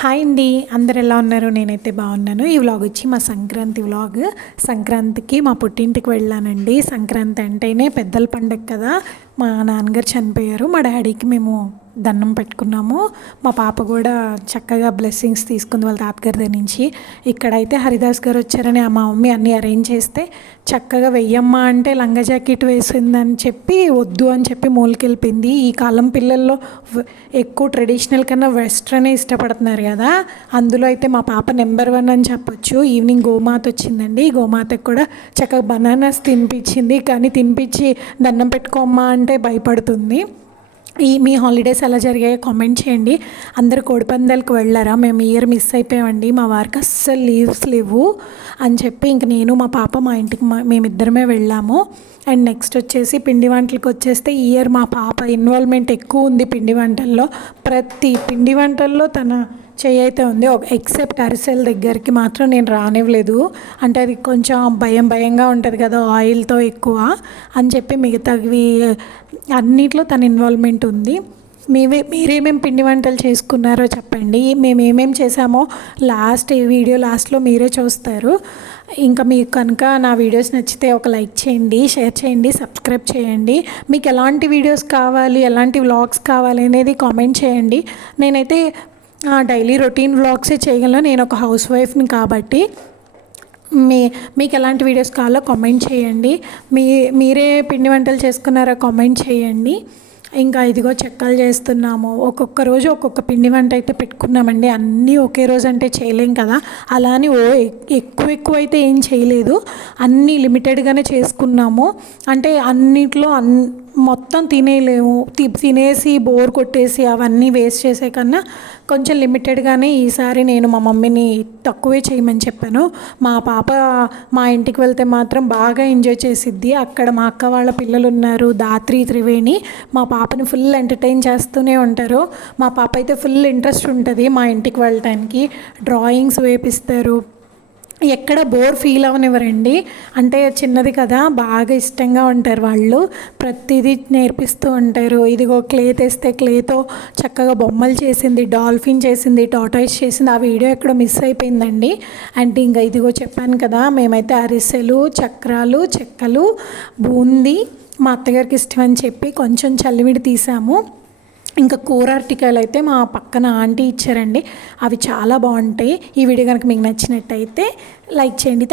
Hi అండి. అందరు ఎలా ఉన్నారు? నేనైతే బాగున్నాను. ఈ వ్లాగ్ వచ్చి మా సంక్రాంతి వ్లాగ్ సంక్రాంతికి మా పుట్టింటికి వెళ్ళానండి. సంక్రాంతి అంటేనే పెద్దల పండగ కదా. మా నాన్నగారు చనిపోయారు. మా డాడీకి మేము దండం పెట్టుకున్నాము. మా పాప కూడా చక్కగా బ్లెస్సింగ్స్ తీసుకుంది వాళ్ళ తాతగారి దగ్గర నుంచి. ఇక్కడైతే హరిదాస్ గారు వచ్చారని మా మమ్మీ అన్నీ అరేంజ్ చేస్తే చక్కగా వెయ్యమ్మ అంటే లంగా జాకెట్ వేసిందని చెప్పి వద్దు అని చెప్పి మూలకెళ్ళిపోయింది. ఈ కాలం పిల్లల్లో ఎక్కువ ట్రెడిషనల్ కన్నా వెస్ట్రనే ఇష్టపడుతున్నారు కదా. అందులో అయితే మా పాప నెంబర్ వన్ అని చెప్పొచ్చు. ఈవినింగ్ గోమాత వచ్చిందండి. గోమాతకు కూడా చక్కగా బనానాస్ తినిపించింది. కానీ తినిపించి దండం పెట్టుకోమ్మా అంటే భయపడుతుంది. ఈ మీ హాలిడేస్ ఎలా జరిగాయో కామెంట్ చేయండి. అందరు కోడిపందాలకు వెళ్ళారా? మేము ఇయర్ మిస్ అయిపోయామండి. మా వారికి అస్సలు లీవ్స్ లేవు అని చెప్పి ఇంక నేను మా పాప మా ఇంటికి మా మేమిద్దరమే వెళ్ళాము. అండ్ నెక్స్ట్ వచ్చేసి పిండి వంటలకు వచ్చేస్తే ఇయర్ మా పాప ఇన్వాల్వ్మెంట్ ఎక్కువ ఉంది పిండి వంటల్లో. ప్రతి పిండి వంటల్లో తన చెయ్యి అయితే ఉంది. ఒక ఎక్సెప్ట్ అరిసెల దగ్గరికి మాత్రం నేను రానివ్వలేదు. అంటే అది కొంచెం భయం భయంగా ఉంటుంది కదా ఆయిల్తో ఎక్కువ అని చెప్పి మిగతావి అన్నిట్లో తన ఇన్వాల్వ్మెంట్ ఉంది మీవే మీరేమేం పిండి వంటలు చేసుకున్నారో చెప్పండి. మేము ఏమేమి చేసామో లాస్ట్ ఈ వీడియో లాస్ట్లో మీరే చూస్తారు. ఇంకా మీకు కనుక నా వీడియోస్ నచ్చితే ఒక లైక్ చేయండి షేర్ చేయండి సబ్స్క్రైబ్ చేయండి. మీకు ఎలాంటి వీడియోస్ కావాలి ఎలాంటి వ్లాగ్స్ కావాలి అనేది కామెంట్ చేయండి. నేనైతే డైలీ రొటీన్ వ్లాగ్సే చేయగలను. నేను ఒక హౌస్ వైఫ్ని కాబట్టి మీ మీకు ఎలాంటి వీడియోస్ కావాలో కామెంట్ చేయండి. మీ మీరే పిండి వంటలు చేసుకున్నారో కామెంట్ చేయండి. ఇంకా ఇదిగో చెక్కలు చేస్తున్నాము. ఒక్కొక్క రోజు ఒక్కొక్క పిండి వంట అయితే పెట్టుకున్నామండి. అన్నీ ఒకే రోజు అంటే చేయలేం కదా. అలా అని ఓ ఎక్కువ ఎక్కువ అయితే ఏం చేయలేదు. అన్నీ లిమిటెడ్గానే చేసుకున్నాము. అంటే అన్నిట్లో అన్ మొత్తం తినేయలేము తినేసి బోర్ కొట్టేసి అవన్నీ వేస్ట్ చేసే కన్నా కొంచెం లిమిటెడ్గానే ఈసారి నేను మా మమ్మీని తక్కువే చేయమని చెప్పాను. మా పాప మా ఇంటికి వెళ్తే మాత్రం బాగా ఎంజాయ్ చేసిద్ది. అక్కడ మా అక్క వాళ్ళ పిల్లలు ఉన్నారు దాత్రి త్రివేణి మా పాపని ఫుల్ ఎంటర్టైన్ చేస్తూనే ఉంటారు. మా పాప అయితే ఫుల్ ఇంట్రెస్ట్ ఉంటుంది మా ఇంటికి వెళ్ళటానికి. డ్రాయింగ్స్ వేపిస్తారు. ఎక్కడ బోర్ ఫీల్ అవనివ్వరండి. అంటే చిన్నది కదా బాగా ఇష్టంగా ఉంటారు వాళ్ళు. ప్రతిదీ నేర్పిస్తూ ఉంటారు. ఇదిగో క్లే తెస్తే క్లేతో చక్కగా బొమ్మలు చేసింది డాల్ఫిన్ చేసింది టాటాయిస్ చేసింది. ఆ వీడియో ఎక్కడో మిస్ అయిపోయిందండి. అంటే ఇంకా ఇదిగో చెప్పాను కదా మేమైతే అరిసెలు చక్రాలు చెక్కలు బూందీ మా అత్తగారికి ఇష్టం అని చెప్పి కొంచెం చల్లివిడి తీసాము. ఇంకా కూర అరటికాయలు అయితే మా పక్కన ఆంటీ ఇచ్చారండి. అవి చాలా బాగుంటాయి. ఈ వీడియో కనుక మీకు నచ్చినట్టయితే లైక్ చేయండి.